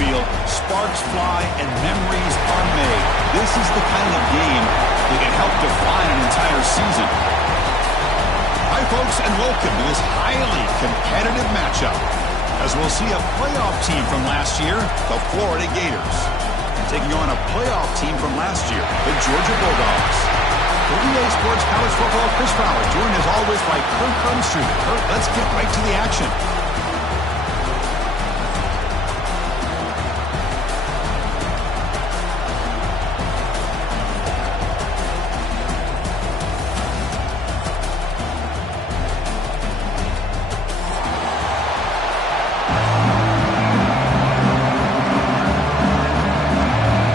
field, sparks fly, and memories are made. This is the kind of game that can help define an entire season. Hi, folks, and welcome to this highly competitive matchup, as we'll see a playoff team from last year, the Florida Gators, taking on a playoff team from last year, the Georgia Bulldogs. For EA Sports College Football, Chris Fowler, joined as always by Kirk Herbstreit. Kirk, let's get right to the action.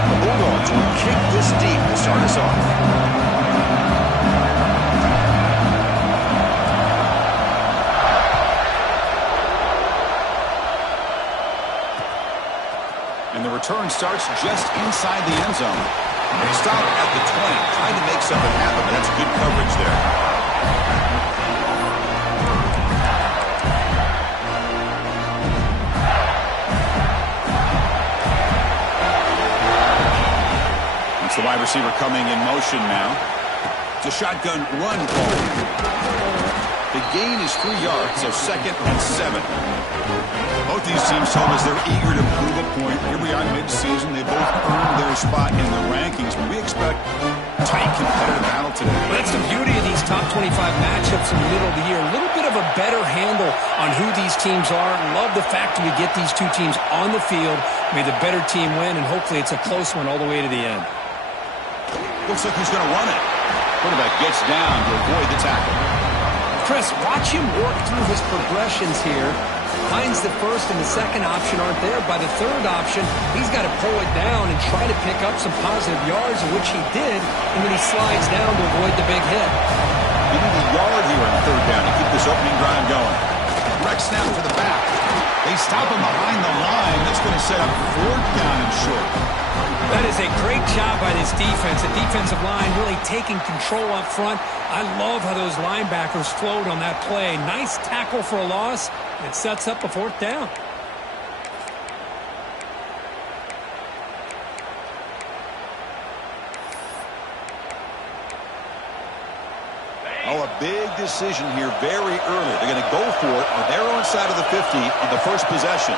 The Bulldogs will kick this deep to start us off. And the return starts just inside the end zone. They stop at the 20, trying to make something happen, but that's good coverage there. It's the wide receiver coming in motion now. It's a shotgun run call. The gain is 3 yards, so 2nd and 7. Both these teams told us they're eager to prove a point. Here we are mid-season. They both earned their spot in the rankings, but we expect tight competitive battle today. Well, that's the beauty of these top 25 matchups in the middle of the year. A little bit of a better handle on who these teams are. Love the fact that we get these two teams on the field. May the better team win, and hopefully it's a close one all the way to the end. Looks like he's going to run it. Quarterback gets down to avoid the tackle. Chris, watch him work through his progressions here. Finds the first and the second option aren't there. By the third option, he's got to pull it down and try to pick up some positive yards, which he did, and then he slides down to avoid the big hit. You need a yard here on 3rd down to keep this opening drive going. Direct snap to the back. They stop him behind the line. That's going to set up 4th down and short. That is a great job by this defense. The defensive line really taking control up front. I love how those linebackers flowed on that play. Nice tackle for a loss. It sets up a 4th down. Oh, a big decision here very early. They're going to go for it on their own side of the 50 on the first possession.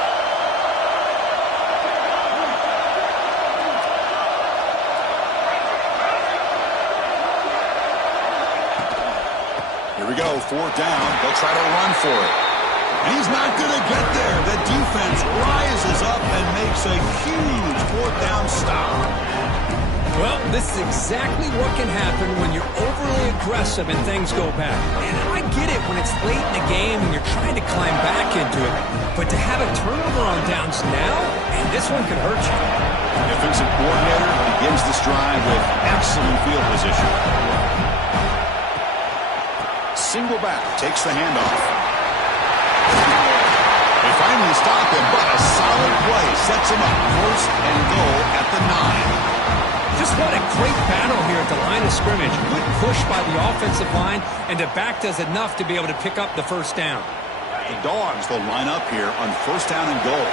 Here we go, 4th down. They'll try to run for it. And he's not going to get there. The defense rises up and makes a huge 4th down stop. Well, this is exactly what can happen when you're overly aggressive and things go bad. And I get it when it's late in the game and you're trying to climb back into it. But to have a turnover on downs now, and this one could hurt you. The defensive coordinator begins this drive with excellent field position. Single back, takes the handoff. They finally stop him, but a solid play sets him up. 1st and goal at the 9. Just what a great battle here at the line of scrimmage. Good push by the offensive line, and the back does enough to be able to pick up the 1st down. The Dogs, they'll line up here on 1st down and goal.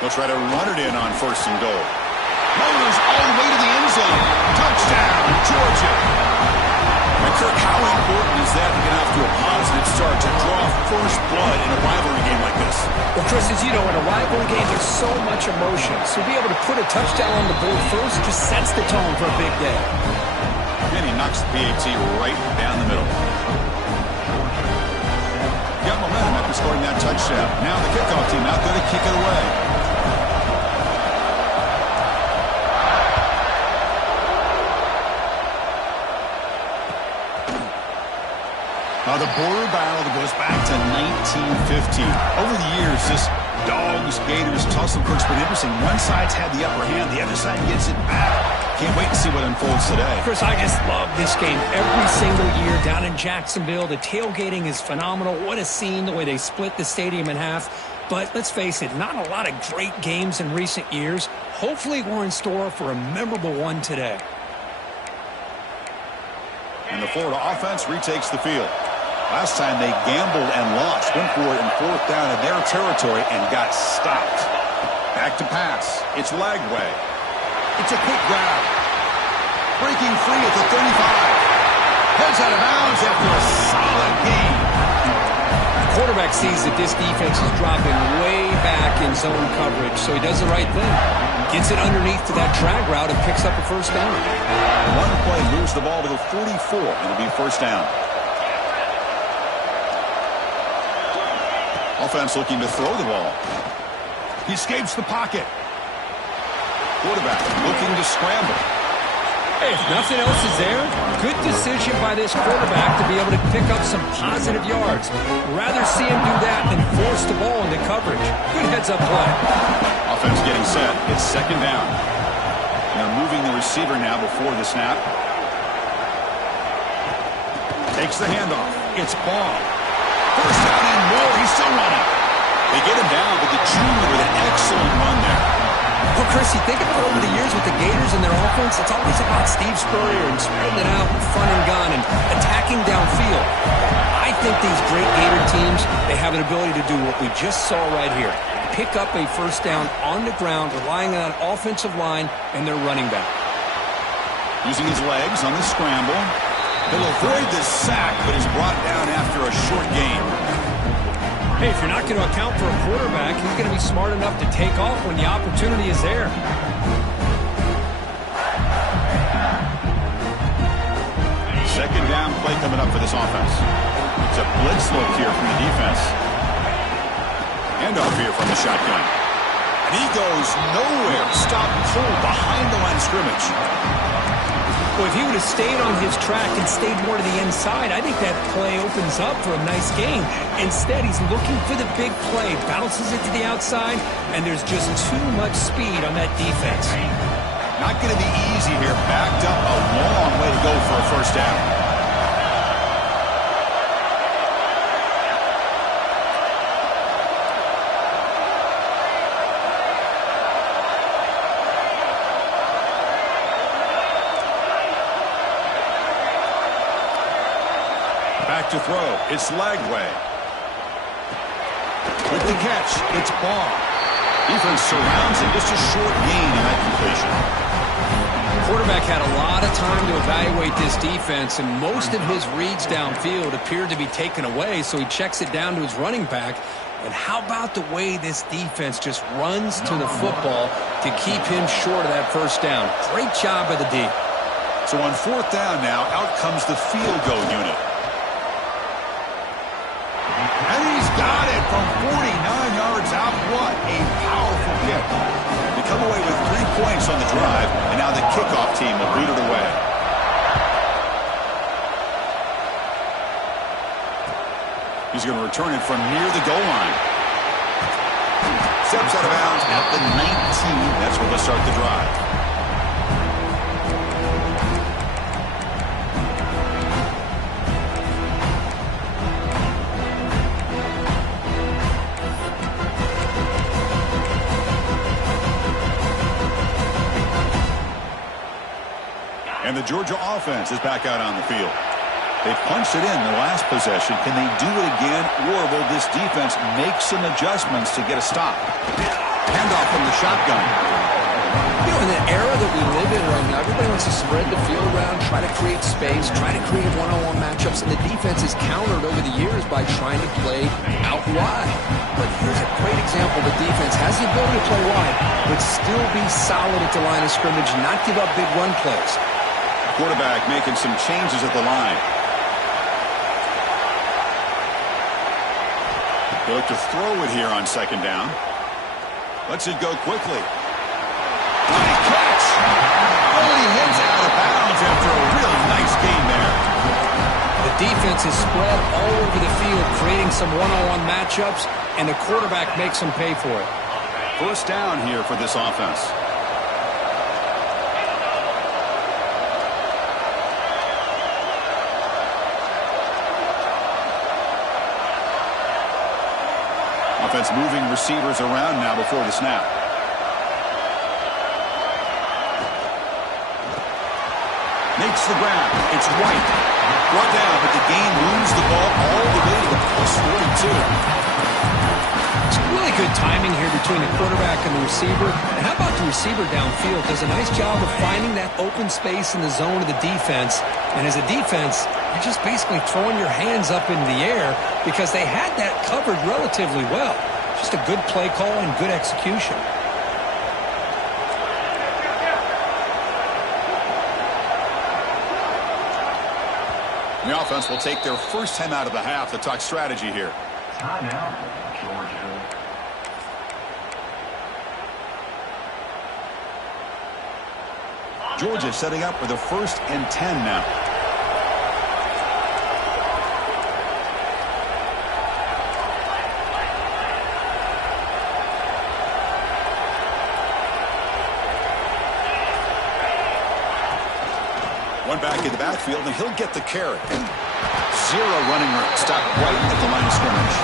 They'll try to run it in on 1st and goal. Motors all the way to the end zone. Touchdown, Georgia. And Kirk, how important is that to get off to a positive start to draw first blood in a rivalry game like this? Well, Chris, as you know, in a rivalry game, there's so much emotion. So to be able to put a touchdown on the board first just sets the tone for a big day. And he knocks the PAT right down the middle. Got momentum after scoring that touchdown. Now the kickoff team out there to kick it away. The border battle goes back to 1915. Over the years, this Dogs-Gators tussle-cook's been interesting. One side's had the upper hand, the other side gets it back. Can't wait to see what unfolds today. Chris, I just love this game every single year down in Jacksonville. The tailgating is phenomenal. What a scene, the way they split the stadium in half. But let's face it, not a lot of great games in recent years. Hopefully we're in store for a memorable one today. And the Florida offense retakes the field. Last time they gambled and lost. Went for it in 4th down in their territory and got stopped. Back to pass. It's Lagway. It's a quick grab. Breaking free at the 35. Heads out of bounds after a solid gain. The quarterback sees that this defense is dropping way back in zone coverage, so he does the right thing. Gets it underneath to that drag route and picks up a first down. One play moves the ball to the 44. It'll be first down. Offense looking to throw the ball. He escapes the pocket. Quarterback looking to scramble. Hey, if nothing else is there, good decision by this quarterback to be able to pick up some positive yards. Rather see him do that than force the ball into coverage. Good heads-up play. Offense getting set. It's second down. They're moving the receiver now before the snap. Takes the handoff. It's Baum. First down and more. He's still running. They get him down, but the junior with an excellent run there. Well, Chris, you think about over the years with the Gators and their offense, it's always about Steve Spurrier and spreading it out, front and gun, and attacking downfield. I think these great Gator teams, they have an ability to do what we just saw right here. Pick up a first down on the ground, relying on an offensive line and their running back. Using his legs on the scramble. He'll avoid the sack, but is brought down after a short gain. Hey, if you're not going to account for a quarterback, he's going to be smart enough to take off when the opportunity is there. Second down play coming up for this offense. It's a blitz look here from the defense. Handoff here from the shotgun. And he goes nowhere. Stop pull behind the line of scrimmage. Well, if he would have stayed on his track and stayed more to the inside, I think that play opens up for a nice gain. Instead, he's looking for the big play, bounces it to the outside, and there's just too much speed on that defense. Not going to be easy here. Backed up a long way to go for a first down. Back to throw. It's Lagway. With the catch, it's Baum. Defense surrounds him. Just a short gain in that completion. The quarterback had a lot of time to evaluate this defense, and most of his reads downfield appeared to be taken away, so he checks it down to his running back. And how about the way this defense just runs to the football to keep him short of that first down? Great job by the D. So on fourth down now, out comes the field goal unit. And he's got it from 49 yards out. What a powerful kick. They come away with 3 points on the drive, and now the kickoff team will lead it away. He's going to return it from near the goal line. Steps out of bounds at the 19. That's where they'll start the drive. And the Georgia offense is back out on the field. They punched it in the last possession. Can they do it again, or will this defense make some adjustments to get a stop? Handoff from the shotgun. You know, in the era that we live in right now, everybody wants to spread the field around, try to create space, try to create one-on-one matchups, and the defense is countered over the years by trying to play out wide. But here's a great example. The defense has the ability to play wide, but still be solid at the line of scrimmage, not give up big run plays. Quarterback making some changes at the line. They look to throw it here on second down. Lets it go quickly. Great catch! Oh, he heads out of bounds after a real nice gain there. The defense is spread all over the field, creating some one-on-one matchups, and the quarterback makes them pay for it. First down here for this offense. Offense moving receivers around now before the snap. Makes makes the grab. It's White. Brought down, but the game moves the ball all the way to the plus 42. It's really good timing here between the quarterback and the receiver. And how about the receiver downfield? Does a nice job of finding that open space in the zone of the defense. And as a defense, you're just basically throwing your hands up in the air because they had that covered relatively well. Just a good play call and good execution. The offense will take their first time out of the half to talk strategy here. Timeout, Georgia. Georgia setting up for the 1st and 10 now. One back in the backfield, and he'll get the carry. Zero running room. Stopped right at the line of scrimmage.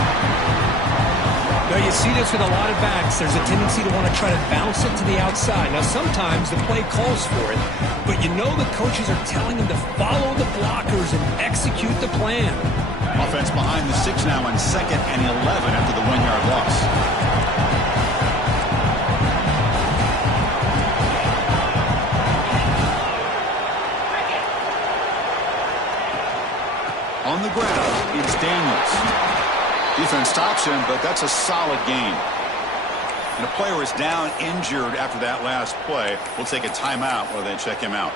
Now, you see this with a lot of backs. There's a tendency to want to try to bounce it to the outside. Now, sometimes the play calls for it, but you know the coaches are telling them to follow the blockers and execute the plan. Offense behind the 6 now on 2nd and 11 after the 1-yard loss. On the ground, it's Daniels. Defense stops him, but that's a solid gain. And a player is down injured after that last play. We'll take a timeout while they check him out.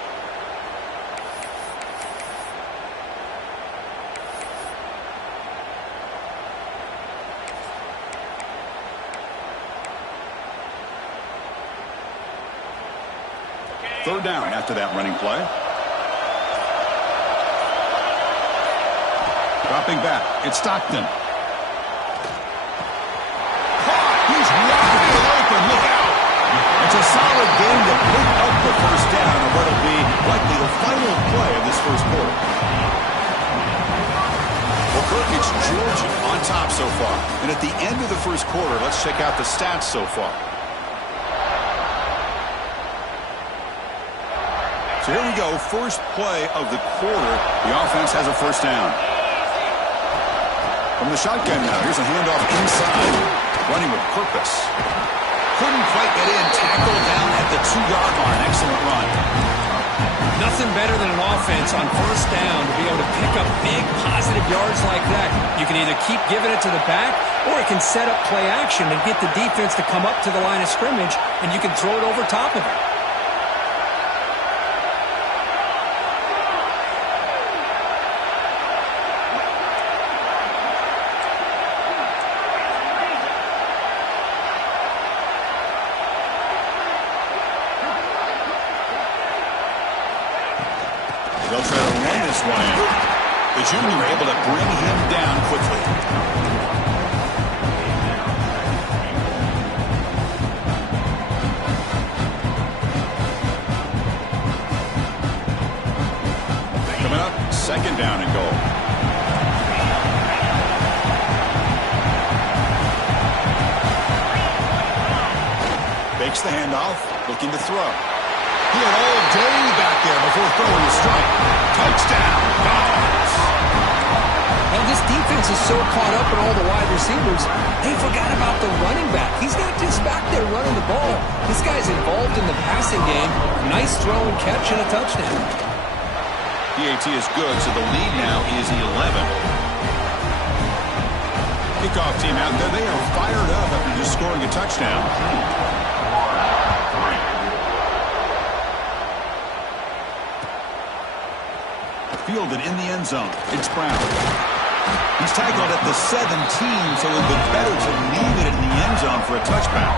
Third down after that running play. Dropping back, it's Stockton. He's wide open. Look out. It's a solid game to pick up the first down on what will be likely the final play of this first quarter. Well, Kirk, it's Georgia on top so far. And at the end of the first quarter, let's check out the stats so far. So here we go. First play of the quarter. The offense has a first down. From the shotgun now, here's a handoff inside. Running with purpose. Couldn't quite get in. Tackle down at the 2-yard line. Excellent run. Nothing better than an offense on first down to be able to pick up big positive yards like that. You can either keep giving it to the back, or it can set up play action and get the defense to come up to the line of scrimmage, and you can throw it over top of it. They'll try to run this one in. The junior able to bring him down quickly. Coming up, 2nd down and goal. Fakes the handoff, looking to throw. He had all day back there before throwing a strike. Touchdown, Dogs. Well, this defense is so caught up in all the wide receivers, they forgot about the running back. He's not just back there running the ball. This guy's involved in the passing game. Nice throw and catch and a touchdown. PAT is good, so the lead now is 11. Kickoff team out there. They are fired up after just scoring a touchdown. Fielded in the end zone. It's Brown. He's tackled at the 17, so it would be better to leave it in the end zone for a touchback.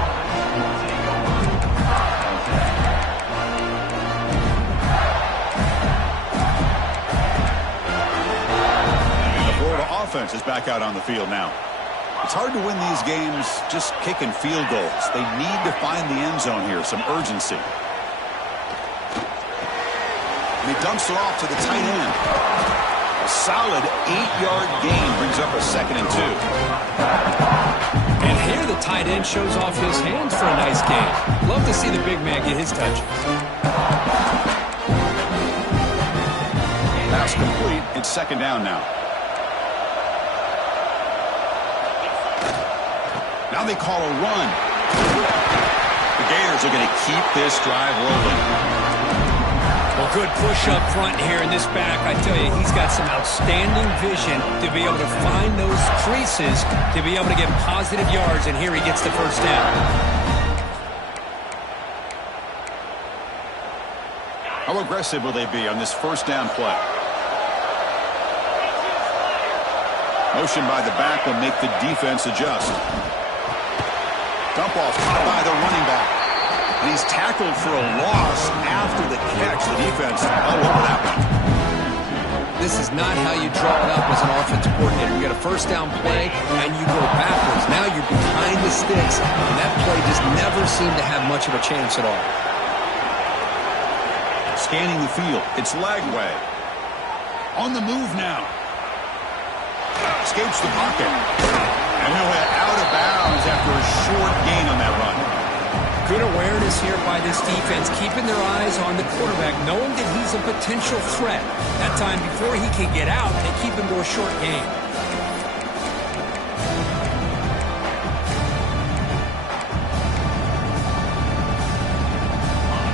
And the Florida offense is back out on the field now. It's hard to win these games just kicking field goals. They need to find the end zone here, some urgency. And he dumps it off to the tight end. A solid 8-yard gain brings up a 2nd and 2. And here the tight end shows off his hands for a nice gain. Love to see the big man get his touches. Pass complete. It's second down now. Now they call a run. The Gators are going to keep this drive rolling. Well, good push up front here in this back. I tell you, he's got some outstanding vision to be able to find those creases, to be able to get positive yards, and here he gets the first down. How aggressive will they be on this first down play? Motion by the back will make the defense adjust. Dump off caught by the running back. And he's tackled for a loss after the catch. The defense all over that one. This is not how you draw it up as an offensive coordinator. You get a first down play, and you go backwards. Now you're behind the sticks, and that play just never seemed to have much of a chance at all. Scanning the field. It's Lagway. On the move now. Escapes the pocket. And he'll head out of bounds after a short gain on that run. Good awareness here by this defense, keeping their eyes on the quarterback, knowing that he's a potential threat. That time, before he can get out, they keep him to a short gain.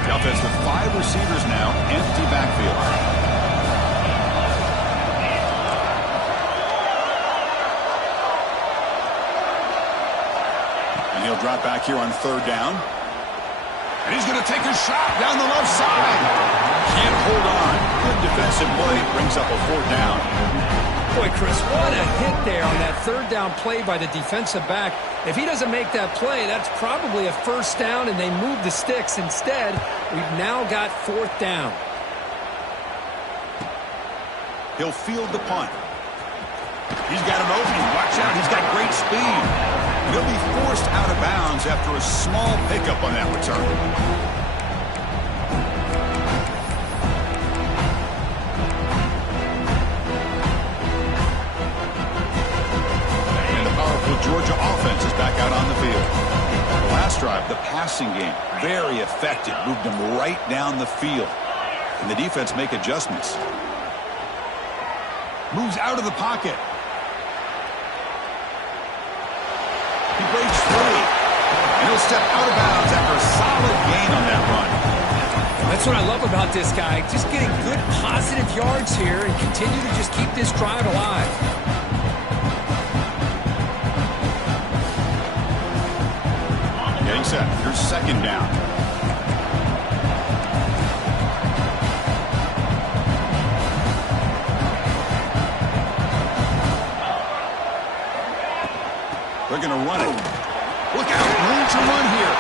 The offense with 5 receivers now, empty backfield. And he'll drop back here on third down. And he's going to take a shot down the left side. Can't hold on. Good defensive play. Brings up a fourth down. Boy, Chris, what a hit there on that third down play by the defensive back. If he doesn't make that play, that's probably a first down, and they move the sticks. Instead, we've now got fourth down. He'll field the punt. He's got an opening. Watch out. He's got great speed. And he'll be forced out of bounds after a small pickup on that return. And the powerful Georgia offense is back out on the field. The last drive, the passing game, very effective. Moved them right down the field. And the defense make adjustments. Moves out of the pocket. He breaks free. And he'll step out of bounds after a solid gain on that run. That's what I love about this guy. Just getting good positive yards here and continue to just keep this drive alive. Getting set. Here's second down. They're going to run it. Look out, room to run here.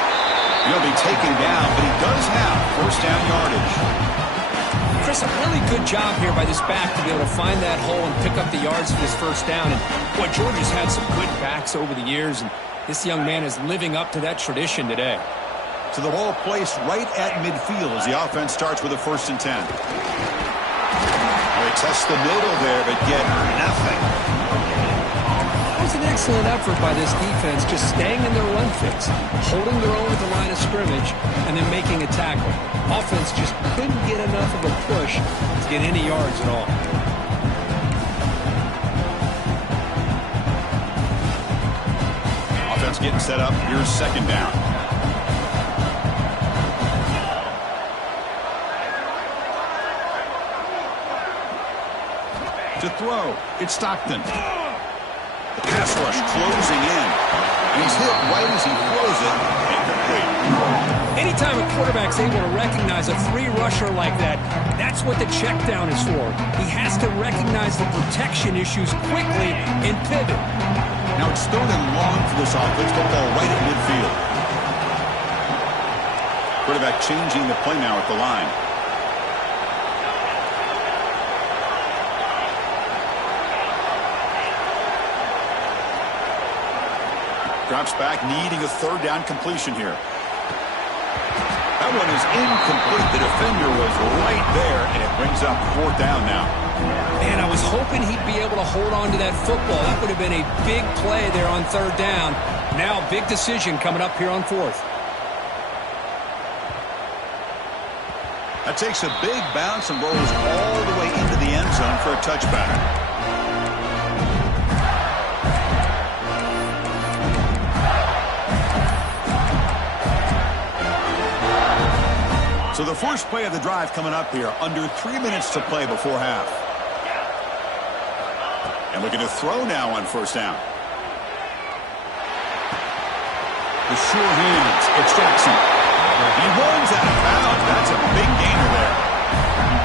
He'll be taken down, but he does have first down yardage. Chris, a really good job here by this back to be able to find that hole and pick up the yards for this first down. And boy, Georgia's had some good backs over the years, and this young man is living up to that tradition today. To the ball placed right at midfield as the offense starts with a 1st and 10. They test the middle there, but get nothing. That was an excellent effort by this defense, just staying in their run fix, holding their own at the line of scrimmage, and then making a tackle. Offense just couldn't get enough of a push to get any yards at all. Offense getting set up. Here's second down. To throw, it's Stockton. The pass rush closing in. And he's hit right as he throws it. Incomplete. Anytime a quarterback's able to recognize a free rusher like that, that's what the check down is for. He has to recognize the protection issues quickly and pivot. Now it's 3rd and long for this offense. The ball right at midfield. Quarterback changing the play now at the line. Drops back, needing a 3rd down completion here. That one is incomplete. The defender was right there, and it brings up 4th down now. Man, I was hoping he'd be able to hold on to that football. That would have been a big play there on 3rd down. Now, big decision coming up here on 4th. That takes a big bounce and rolls all the way into the end zone. touchback. So the first play of the drive coming up here, under 3 minutes to play before half. And looking to throw now on first down. The sure hands. It's Jackson. He runs out of bounds. That's a big gainer there.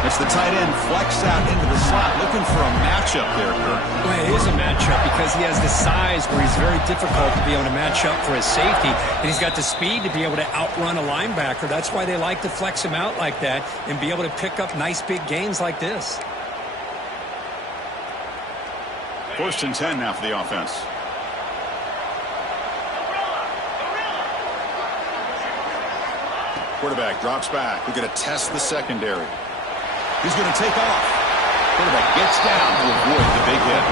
It's the tight end flexed out into the slot, looking for a matchup there, Kurt. Well, it is a matchup because he has the size where he's very difficult to be able to match up for his safety, and he's got the speed to be able to outrun a linebacker. That's why they like to flex him out like that and be able to pick up nice big gains like this. 1st and 10 now for the offense. Quarterback drops back. We're going to test the secondary. He's going to take off. Quarterback gets down to avoid the big hit.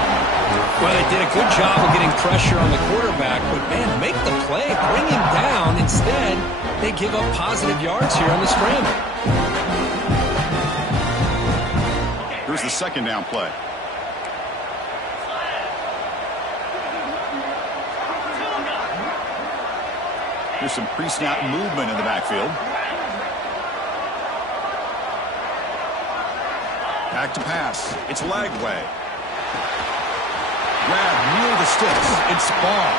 Well, they did a good job of getting pressure on the quarterback, but, man, make the play. Bring him down. Instead, they give up positive yards here on the scramble. Here's the second down play. Here's some pre-snap movement in the backfield. Back to pass. It's Lagway. Grab near the sticks. It's Ball.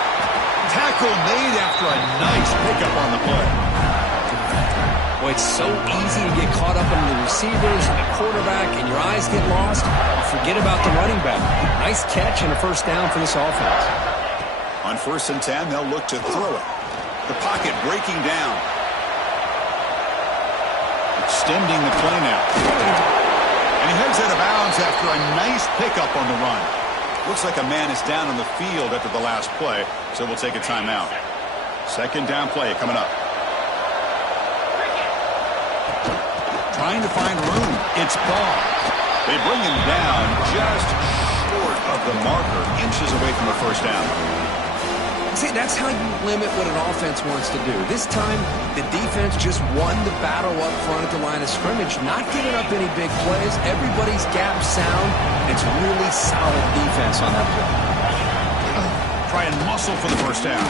Tackle made after a nice pickup on the play. Boy, it's so easy to get caught up in the receivers and the quarterback, and your eyes get lost. Forget about the running back. Nice catch and a first down for this offense. On 1st and 10, they'll look to throw it. The pocket breaking down. Extending the play now. And he heads out of bounds after a nice pickup on the run. Looks like a man is down on the field after the last play, so we'll take a timeout. Second down play coming up. Trying to find room. It's Ball. They bring him down just short of the marker, inches away from the first down. See, that's how you limit what an offense wants to do. This time, the defense just won the battle up front at the line of scrimmage, not giving up any big plays. Everybody's gap sound. It's really solid defense on that play. Try and muscle for the first down.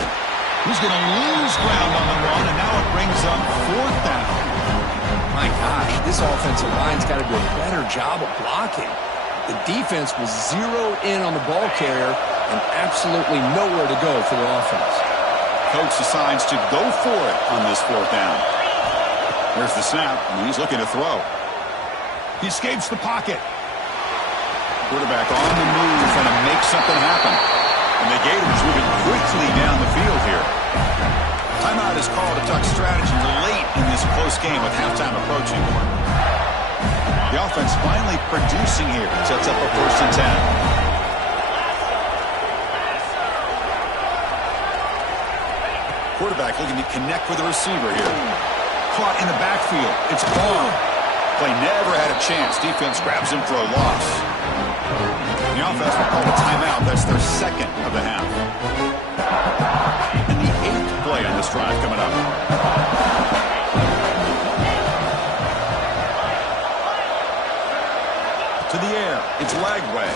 He's going to lose ground on the run, and now it brings up 4th down. My gosh, this offensive line's got to do a better job of blocking. The defense was zeroed in on the ball carrier and absolutely nowhere to go for the offense. Coach decides to go for it on this 4th down. There's the snap, and he's looking to throw. He escapes the pocket. Quarterback on the move, trying to make something happen. And the Gators moving quickly down the field here. Timeout is called to talk strategy late in this close game with halftime approaching. The offense finally producing here. Sets up a 1st and 10. Quarterback looking to connect with the receiver here. Caught in the backfield. It's Ball. Play never had a chance. Defense grabs him for a loss. The offense will call a timeout. That's their second of the half. And the 8th play on this drive coming up. To the air. It's Lagway.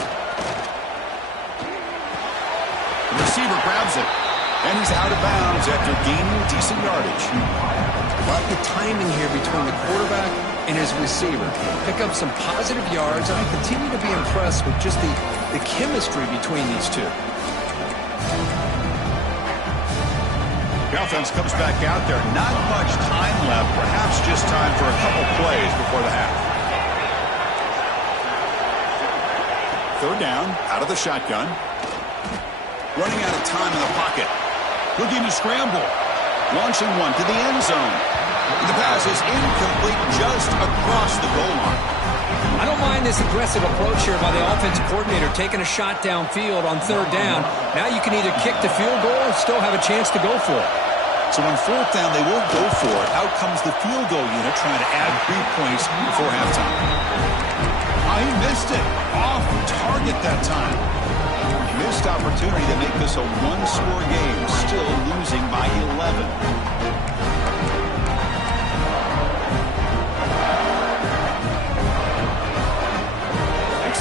The receiver grabs it. And he's out of bounds after gaining decent yardage. Love the timing here between the quarterback and his receiver. Pick up some positive yards, and I continue to be impressed with just the chemistry between these two. The offense comes back out there. Not much time left. Perhaps just time for a couple plays before the half. 3rd down, out of the shotgun. Running out of time in the pocket. Looking to scramble. Launching one to the end zone. The pass is incomplete just across the goal line. I don't mind this aggressive approach here by the offensive coordinator, taking a shot downfield on 3rd down. Now you can either kick the field goal or still have a chance to go for it. So on 4th down, they won't go for it. Out comes the field goal unit trying to add 3 points before halftime. He missed it. Off target that time. Missed opportunity to make this a one-score game. Still losing by 11.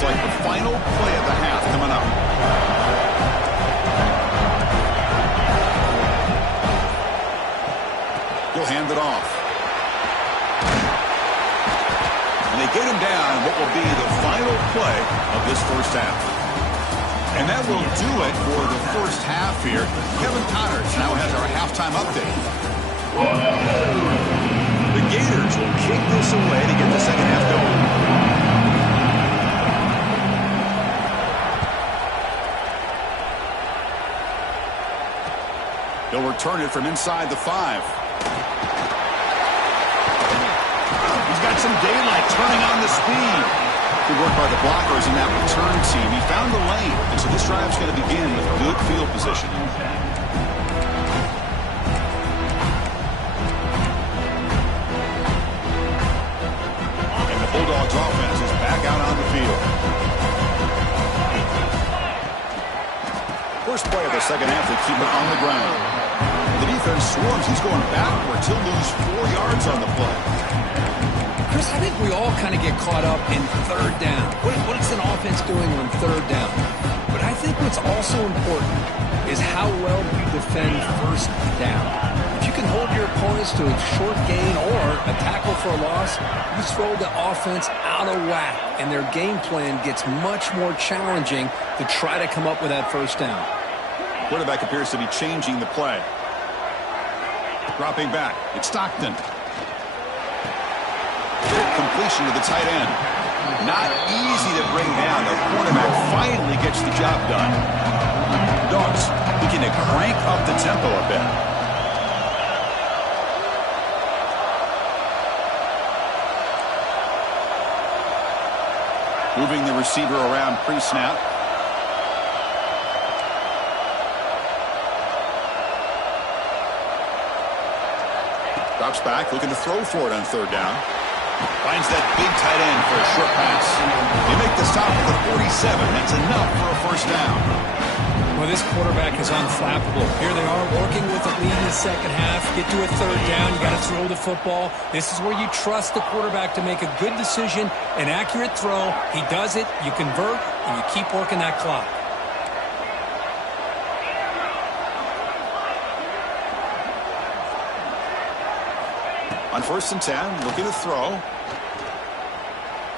Looks like the final play of the half coming up. He'll hand it off. And they get him down what will be the final play of this first half. And that will do it for the first half here. Kevin Connors now has our halftime update. The Gators will kick this away to get the second half going. He'll return it from inside the 5. He's got some daylight turning on the speed. Good work by the blockers in that return team. He found the lane, and so this drive's going to begin with good field position. And the Bulldogs offense is back out on the field. First play of the second half, they keep it on the ground. The defense swarms. He's going backwards. He'll lose 4 yards on the play. Chris, I think we all kind of get caught up in third down. What is an offense doing on third down? But I think what's also important is how well you defend first down. If you can hold your opponents to a short gain or a tackle for a loss, you throw the offense out of whack, and their game plan gets much more challenging to try to come up with that first down. Quarterback appears to be changing the play. Dropping back. It's Stockton. Completion to the tight end. Not easy to bring down. The quarterback finally gets the job done. Dogs begin to crank up the tempo a bit. Moving the receiver around pre-snap. Drops back, looking to throw for it on third down. Finds that big tight end for a short pass. They make the stop at the 47. That's enough for a first down. Well, this quarterback is unflappable. Here they are working with a lead in the second half. Get to a third down. You got to throw the football. This is where you trust the quarterback to make a good decision, an accurate throw. He does it. You convert, and you keep working that clock. On 1st and 10, looking to throw.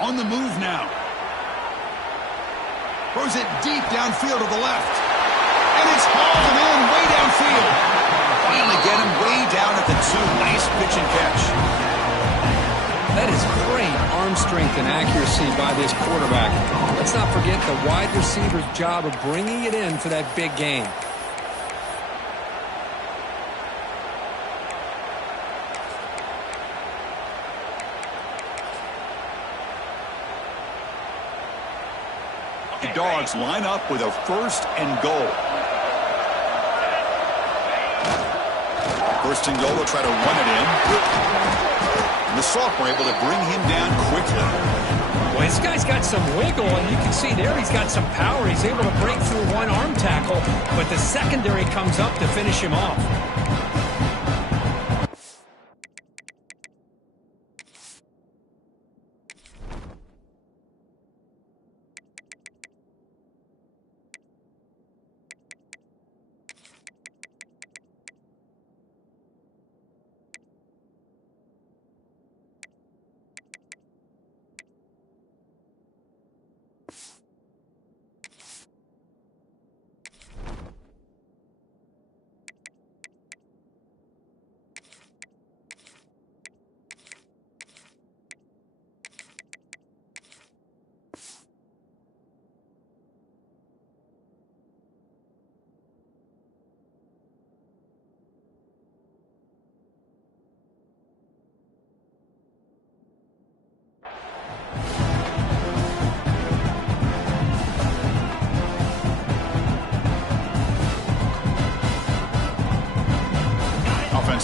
On the move now. Throws it deep downfield to the left. And it's hauled in way downfield. Finally get him way down at the 2. Nice pitch and catch. That is great arm strength and accuracy by this quarterback. Let's not forget the wide receiver's job of bringing it in for that big game. The Dogs line up with a 1st and goal. 1st and goal, they'll try to run it in. And the sophomore able to bring him down quickly. Well, this guy's got some wiggle, and you can see there he's got some power. He's able to break through one arm tackle, but the secondary comes up to finish him off.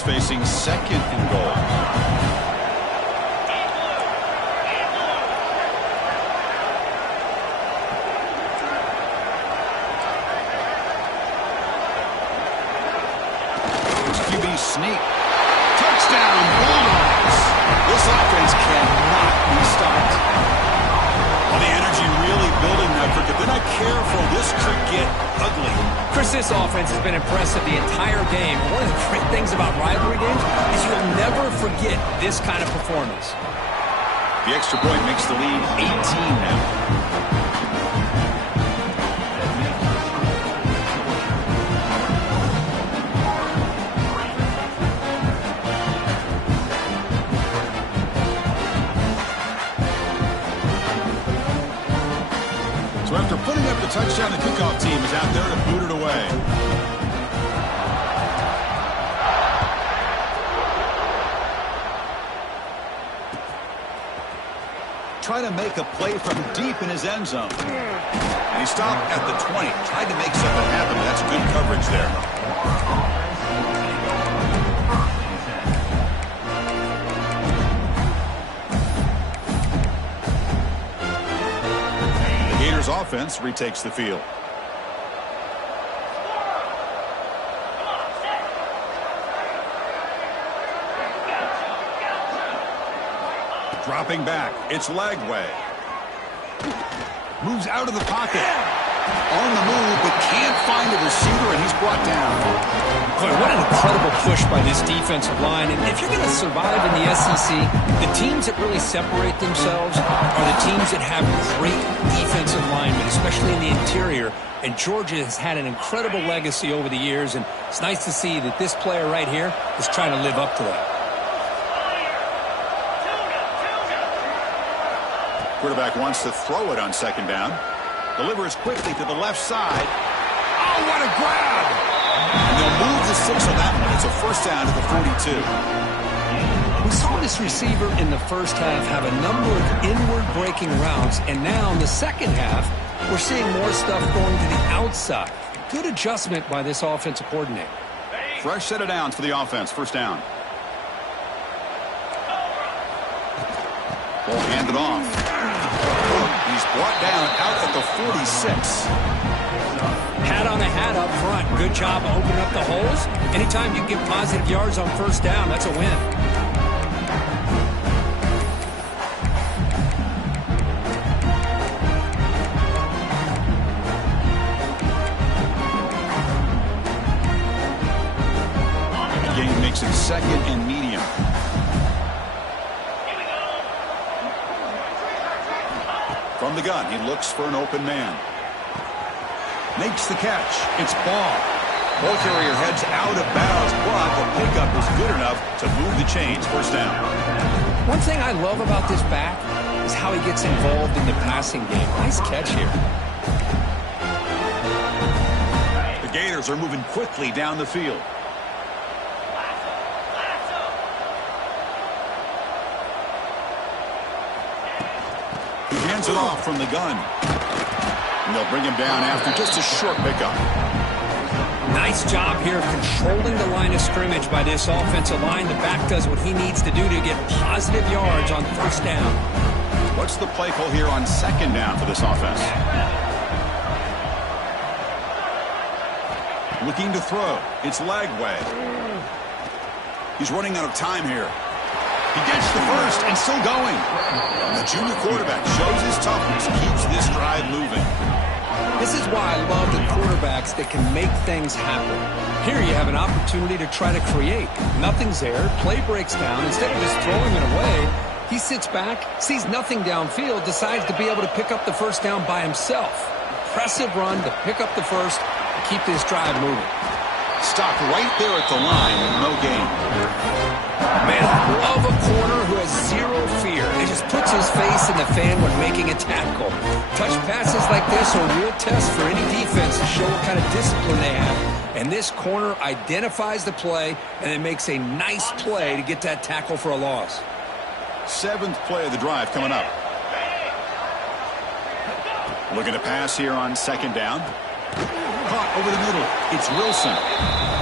Facing 2nd and goal. QB sneak. Touchdown, Bulldogs. This offense cannot be stopped. Well, the energy really ugly. Chris, this offense has been impressive the entire game. One of the great things about rivalry games is you'll never forget this kind of performance. The extra point makes the lead 18 now. So after putting up the touchdown, the kickoff team is out there to boot it away. Trying to make a play from deep in his end zone. And he stopped at the 20. Tried to make something happen, but that's good coverage there. Offense retakes the field. Dropping back, it's Lagway. Moves out of the pocket. On the move, but can't find a receiver, and he's brought down. Boy, what an incredible push by this defensive line. And if you're going to survive in the SEC, the teams that really separate themselves are the teams that have great defensive linemen, especially in the interior. And Georgia has had an incredible legacy over the years, and it's nice to see that this player right here is trying to live up to that. Quarterback wants to throw it on second down. Delivers quickly to the left side. Oh, what a grab! And they'll move the 6 on that one. It's a first down to the 42. We saw this receiver in the first half have a number of inward breaking routes, and now in the second half, we're seeing more stuff going to the outside. Good adjustment by this offensive coordinator. Fresh set of downs for the offense. First down. Ball handed off. He's brought down out at the 46. Hat on a hat up front. Good job of opening up the holes. Anytime you get positive yards on first down, that's a win. The game makes it second and medium. From the gun, he looks for an open man. Makes the catch. It's Ball. Ball carrier heads out of bounds, but the pickup is good enough to move the chains. First down. One thing I love about this back is how he gets involved in the passing game. Nice catch here. The Gators are moving quickly down the field. He hands it off from the gun. And they'll bring him down after just a short pickup. Nice job here of controlling the line of scrimmage by this offensive line. The back does what he needs to do to get positive yards on first down. What's the play call here on second down for this offense? Looking to throw. It's Lagway. He's running out of time here. He gets the first and still going. The junior quarterback shows his toughness, keeps this drive moving. This is why I love the quarterbacks that can make things happen. Here you have an opportunity to try to create. Nothing's there. Play breaks down. Instead of just throwing it away, he sits back, sees nothing downfield, decides to be able to pick up the first down by himself. Impressive run to pick up the first and keep this drive moving. Stopped right there at the line with no gain. Man, I love a corner who has zero fear. He just puts his face in the fan when making a tackle. Touch passes like this are a real test for any defense to show what kind of discipline they have. And this corner identifies the play and then makes a nice play to get that tackle for a loss. Seventh play of the drive coming up. Looking to pass here on second down. Caught over the middle. It's Wilson.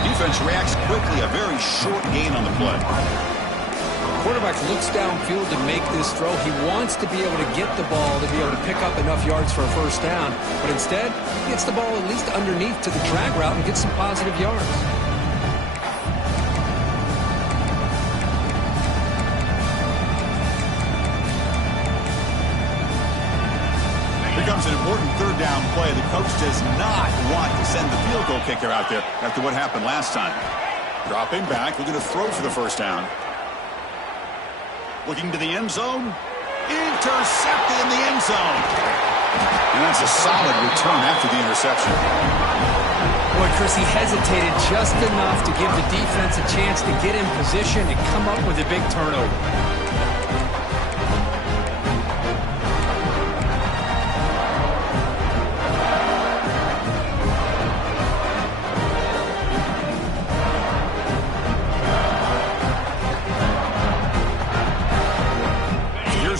Defense reacts quickly. A very short gain on the play. Quarterback looks downfield to make this throw. He wants to be able to get the ball to be able to pick up enough yards for a first down. But instead, he gets the ball at least underneath to the drag route and gets some positive yards. Here comes an important third down play. The coach does not want to send the field goal kicker out there after what happened last time. Dropping back, looking to throw for the first down. Looking to the end zone. Intercepted in the end zone. And that's a solid return after the interception. Boy, Chris, he hesitated just enough to give the defense a chance to get in position and come up with a big turnover.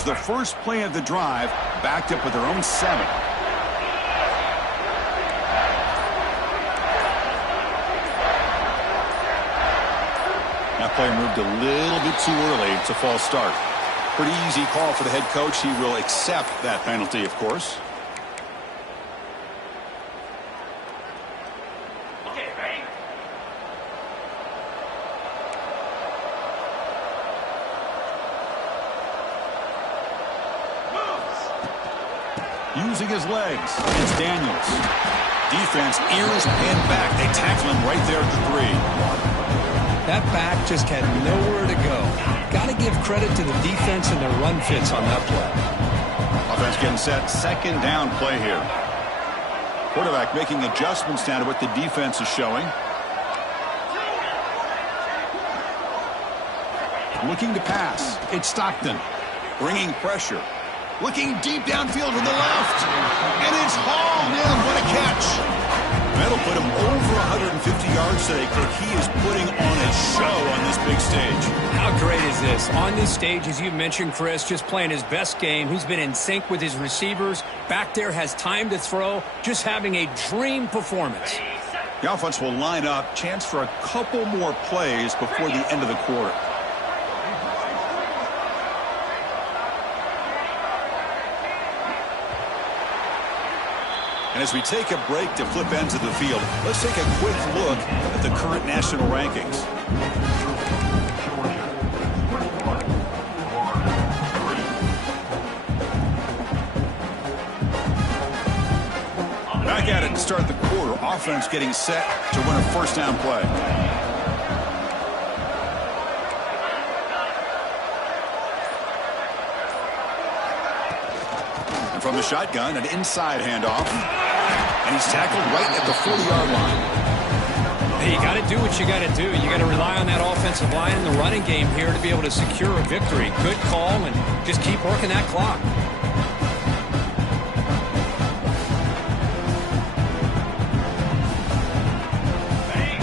The first play of the drive, backed up with their own 7. That play moved a little bit too early. It's a false start. Pretty easy call for the head coach. He will accept that penalty, of course. Using his legs, it's Daniels. Defense, ears and back. They tackle him right there at the 3. That back just had nowhere to go. Got to give credit to the defense and their run fits on that play. Offense getting set. Second down play here. Quarterback making adjustments down to what the defense is showing. Looking to pass. It's Stockton. Bringing pressure. Looking deep downfield to the left. And it's hauled in. What a catch. That'll put him over 150 yards today. Kirk, he is putting on a show on this big stage. How great is this? On this stage, as you mentioned, Chris, just playing his best game. He's been in sync with his receivers. Back there, has time to throw. Just having a dream performance. The offense will line up. Chance for a couple more plays before the end of the quarter. And as we take a break to flip ends of the field, let's take a quick look at the current national rankings. Back at it to start the quarter. Offense getting set to win a first down play. And from the shotgun, an inside handoff. And he's tackled right at the 40-yard line. Hey, you got to do what you got to do. You got to rely on that offensive line in the running game here to be able to secure a victory. Good call, and just keep working that clock.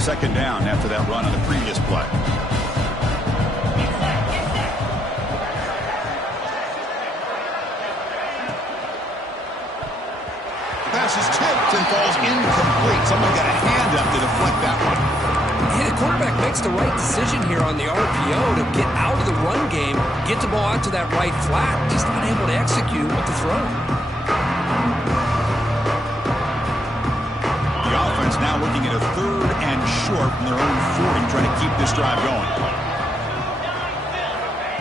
Second down after that run on the previous play. Pass is tipped and falls incomplete. Someone got a hand up to deflect that one. Yeah, the quarterback makes the right decision here on the RPO to get out of the run game, get the ball out to that right flat. Just not able to execute with the throw. The offense now looking at a 3rd and short from their own 40, trying to keep this drive going.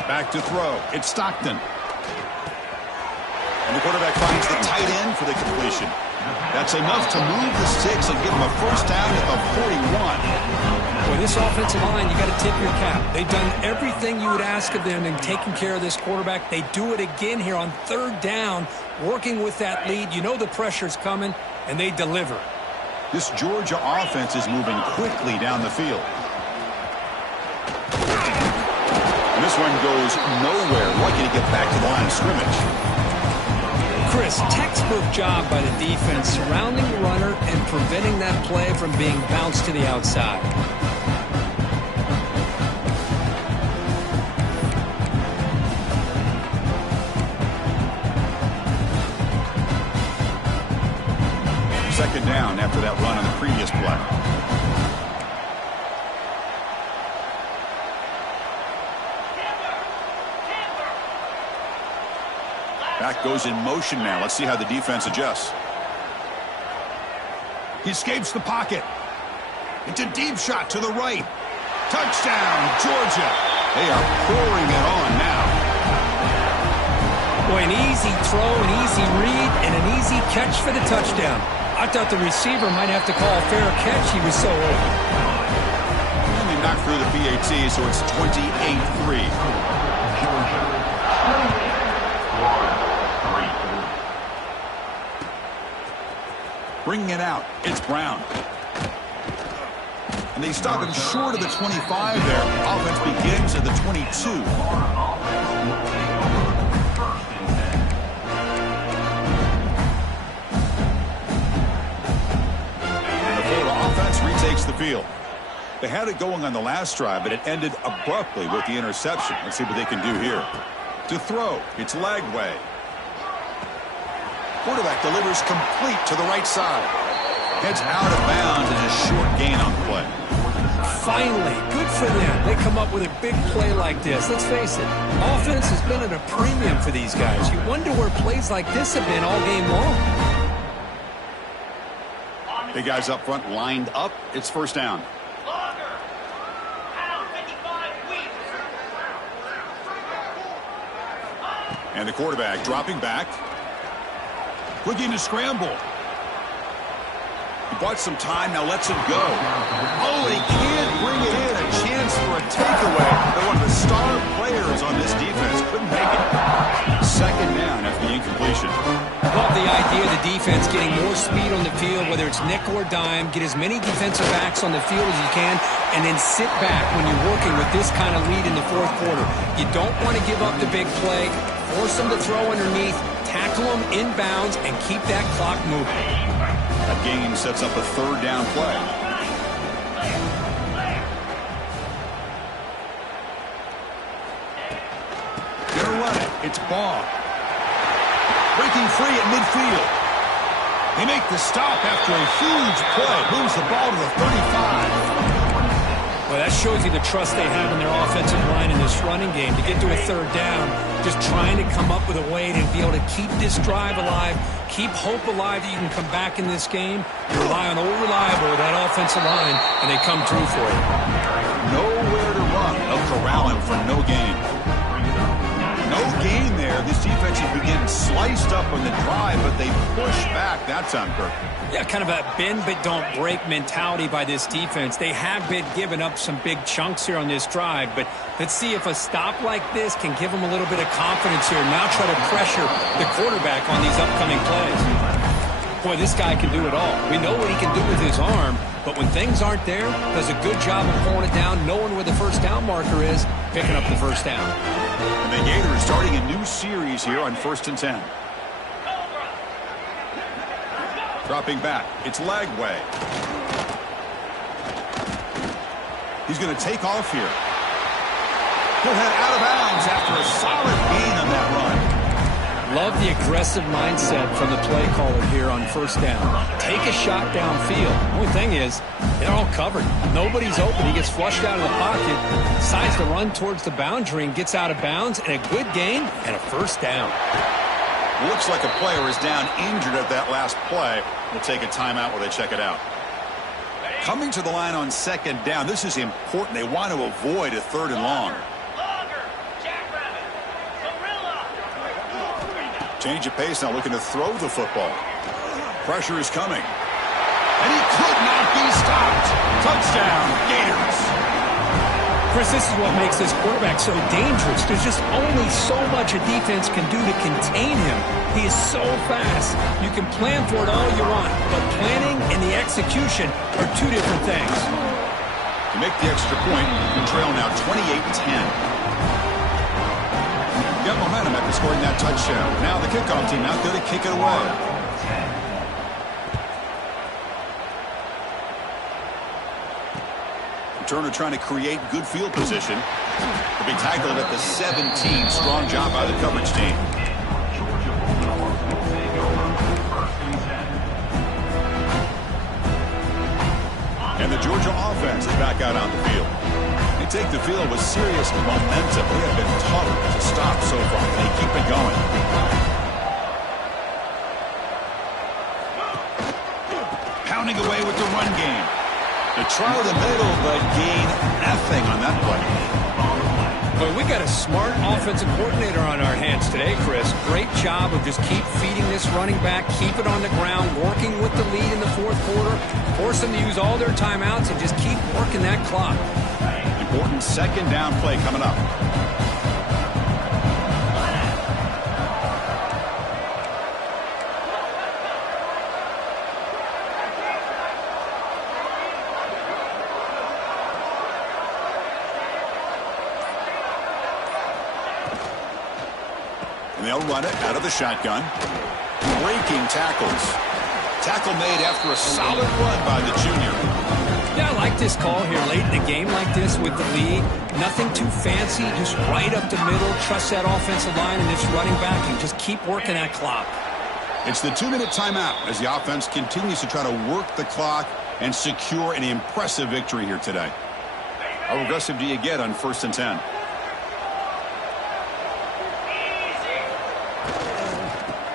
Back to throw. It's Stockton. And the quarterback finds the tight end for the completion. That's enough to move the sticks and give them a first down at the 41. With this offensive line, you got to tip your cap. They've done everything you would ask of them in taking care of this quarterback. They do it again here on 3rd down, working with that lead. You know the pressure's coming, and they deliver. This Georgia offense is moving quickly down the field. And this one goes nowhere. Lucky to get back to the line of scrimmage. Chris, textbook job by the defense surrounding the runner and preventing that play from being bounced to the outside. Second down after that run on the previous play. Back goes in motion now. Let's see how the defense adjusts. He escapes the pocket. It's a deep shot to the right. Touchdown, Georgia. They are pouring it on now. Boy, an easy throw, an easy read, and an easy catch for the touchdown. I thought the receiver might have to call a fair catch. He was so open. And they knocked through the PAT, so it's 28-3. Bringing it out, it's Brown. And they stop him short of the 25 there. Offense begins at the 22. And the Florida offense retakes the field. They had it going on the last drive, but it ended abruptly with the interception. Let's see what they can do here. To throw, it's Lagway. Quarterback delivers complete to the right side. Heads out of bounds and a short gain on the play. Finally, good for them. They come up with a big play like this. Let's face it, offense has been at a premium for these guys. You wonder where plays like this have been all game long. Big guys up front lined up. It's first down. And the quarterback dropping back. Looking to scramble. He bought some time, now lets him go. Oh, he can't bring it in. A chance for a takeaway. They're one of the star players on this defense. Couldn't make it. Second down after the incompletion. Love the idea of the defense getting more speed on the field, whether it's nickel or dime. Get as many defensive backs on the field as you can, and then sit back when you're working with this kind of lead in the fourth quarter. You don't want to give up the big play. Force them to throw underneath. Tackle them inbounds and keep that clock moving. That gain sets up a third down play. Gonna run it. It's Baugh. Breaking free at midfield. They make the stop after a huge play. Moves the ball to the 35. Well, that shows you the trust they have in their offensive line in this running game. To get to a third down, just trying to come up with a way to be able to keep this drive alive, keep hope alive that you can come back in this game. You rely on old reliable with that offensive line, and they come through for you. Nowhere to run. They'll corral him for no gain. No gain there. This defense has been getting sliced up on the drive, but they push back that time, Kirk. Yeah, kind of a bend but don't break mentality by this defense. They have been giving up some big chunks here on this drive, but let's see if a stop like this can give them a little bit of confidence here. Now try to pressure the quarterback on these upcoming plays. Boy, this guy can do it all. We know what he can do with his arm, but when things aren't there, does a good job of pulling it down, knowing where the first down marker is, picking up the first down. And the Gators starting a new series here on 1st and 10. Dropping back, it's Lagway. He's going to take off here. He'll head out of bounds after a solid gain on that run. Love the aggressive mindset from the play caller here on first down. Take a shot downfield. The only thing is, they're all covered. Nobody's open. He gets flushed out of the pocket, decides to run towards the boundary and gets out of bounds, and a good gain and a first down. Looks like a player is down injured at that last play. We'll take a timeout while they check it out. Coming to the line on second down, this is important. They want to avoid a third and long. Change of pace, now looking to throw the football. Pressure is coming. And he could not be stopped. Touchdown, Gators. Chris, this is what makes this quarterback so dangerous. There's just only so much a defense can do to contain him. He is so fast. You can plan for it all you want, but planning and the execution are two different things. To make the extra point, the trail now 28-10. Got momentum after scoring that touchdown. Now the kickoff team out there to kick it away. Turner trying to create good field position. To be tackled at the 17. Strong job by the coverage team. And the Georgia offense is back out on the field. They take the field with serious momentum. They have been tough to stop so far. They keep it going. Pounding away with the run game. They try the middle, but gain nothing on that play. Well, we got a smart offensive coordinator on our hands today, Chris. Great job of just keep feeding this running back, keep it on the ground, working with the lead in the fourth quarter, force them to use all their timeouts, and just keep working that clock. Important second down play coming up. And they'll run it out of the shotgun. Breaking tackles. Tackle made after a solid run by the junior. Yeah, I like this call here late in the game like this with the lead. Nothing too fancy, just right up the middle. Trust that offensive line and this running back and just keep working that clock. It's the 2-minute timeout as the offense continues to try to work the clock and secure an impressive victory here today. How aggressive do you get on 1st and 10?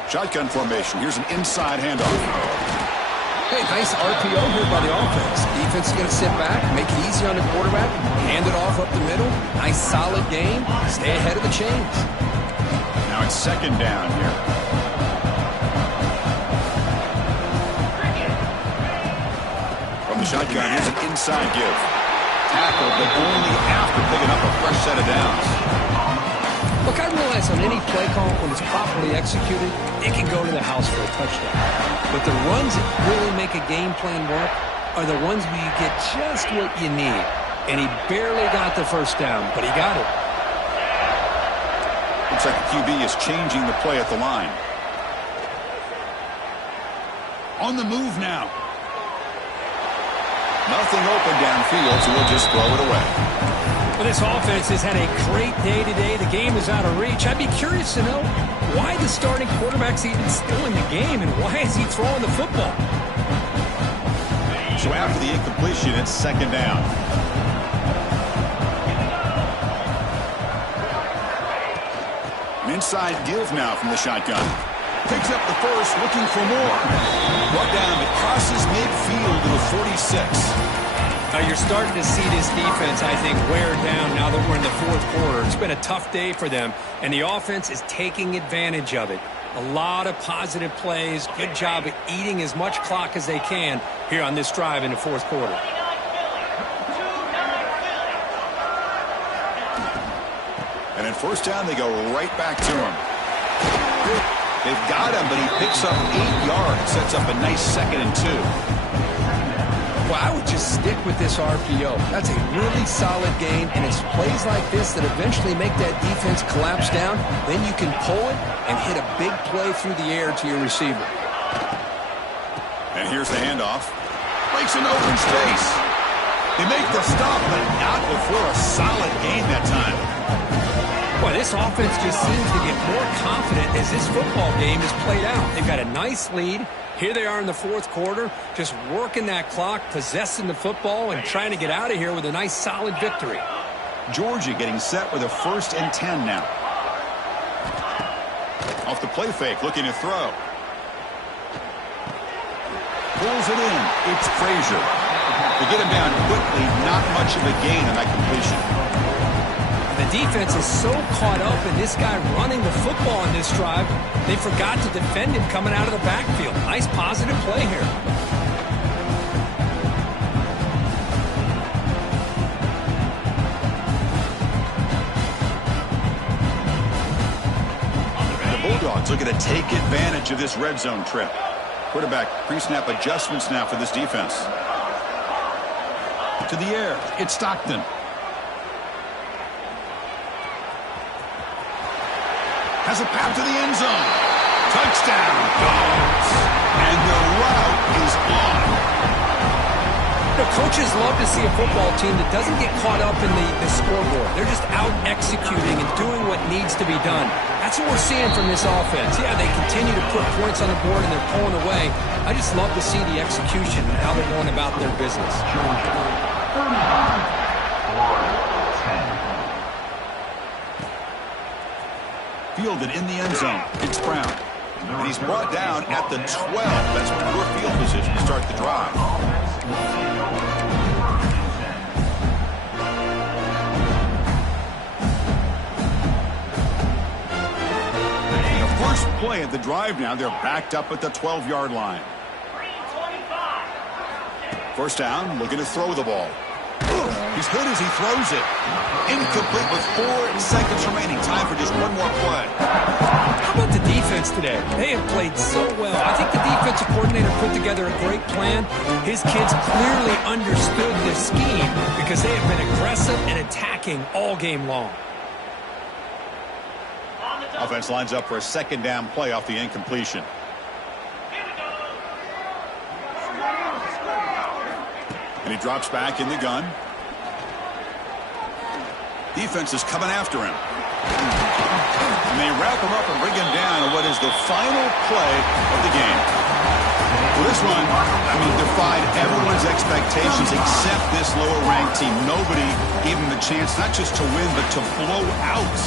Shotgun formation. Here's an inside handoff. Hey, nice RPO here by the offense. Defense is going to sit back, make it easy on the quarterback, hand it off up the middle. Nice solid game. Stay ahead of the chains. Now it's second down here. From the shotgun, here's an inside give. Tackle, but only after picking up a fresh set of downs. Look, I realize on any play call, when it's properly executed, it can go to the house for a touchdown. But the runs that really make a game plan work are the ones where you get just what you need. And he barely got the first down, but he got it. Looks like the QB is changing the play at the line. On the move now. Nothing open downfield, so we'll just throw it away. Well, this offense has had a great day today. The game is out of reach. I'd be curious to know why the starting quarterback's even still in the game and why is he throwing the football? So after the incompletion, it's second down. An inside give now from the shotgun. Picks up the first, looking for more. Brought down, it crosses midfield to the 46. Now you're starting to see this defense, I think, wear down now that we're in the fourth quarter. It's been a tough day for them, and the offense is taking advantage of it. A lot of positive plays. Good job of eating as much clock as they can here on this drive in the fourth quarter. And in first down, they go right back to him. They've got him, but he picks up 8 yards, sets up a nice 2nd and 2. Well, I would just stick with this RPO. That's a really solid game, and it's plays like this that eventually make that defense collapse down. Then you can pull it and hit a big play through the air to your receiver. And here's the handoff. Breaks an open space. They make the stop, but not before a solid gain that time. Boy, this offense just seems to get more confident as this football game is played out. They've got a nice lead. Here they are in the fourth quarter, just working that clock, possessing the football, and trying to get out of here with a nice, solid victory. Georgia getting set with a 1st and 10 now. Off the play fake, looking to throw. Pulls it in. It's Frazier. They get him down quickly, not much of a gain on that completion. The defense is so caught up in this guy running the football in this drive, they forgot to defend him coming out of the backfield. Nice positive play here. The Bulldogs looking to take advantage of this red zone trip. Quarterback pre-snap adjustments now for this defense. To the air, it's Stockton. Has a path to the end zone. Touchdown, Dogs. And the route is on. The coaches love to see a football team that doesn't get caught up in the scoreboard. They're just out executing and doing what needs to be done. That's what we're seeing from this offense. Yeah, they continue to put points on the board and they're pulling away. I just love to see the execution and how they're going about their business. Fielded in the end zone. It's Brown. And he's brought down at the 12. That's poor field position to start the drive. play of the drive now. They're backed up at the 12-yard line. First down, looking to throw the ball. He's good as he throws it. Incomplete with 4 seconds remaining. Time for just one more play. How about the defense today? They have played so well. I think the defensive coordinator put together a great plan. His kids clearly understood this scheme because they have been aggressive and attacking all game long. Offense lines up for a second down play off the incompletion. And he drops back in the gun. Defense is coming after him. And they wrap him up and bring him down on what is the final play of the game. Well, this one, defied everyone's expectations except this lower-ranked team. Nobody gave him a chance not just to win, but to blow out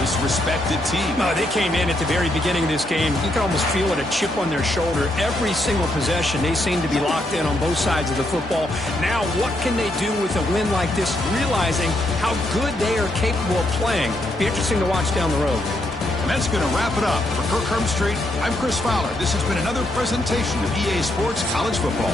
this respected team. They came in at the very beginning of this game. You can almost feel it, a chip on their shoulder. Every single possession, they seem to be locked in on both sides of the football. Now, what can they do with a win like this, realizing how good they are capable of playing? Be interesting to watch down the road. And that's going to wrap it up. For Kirk Herbstreit, I'm Chris Fowler. This has been another presentation of EA Sports College Football.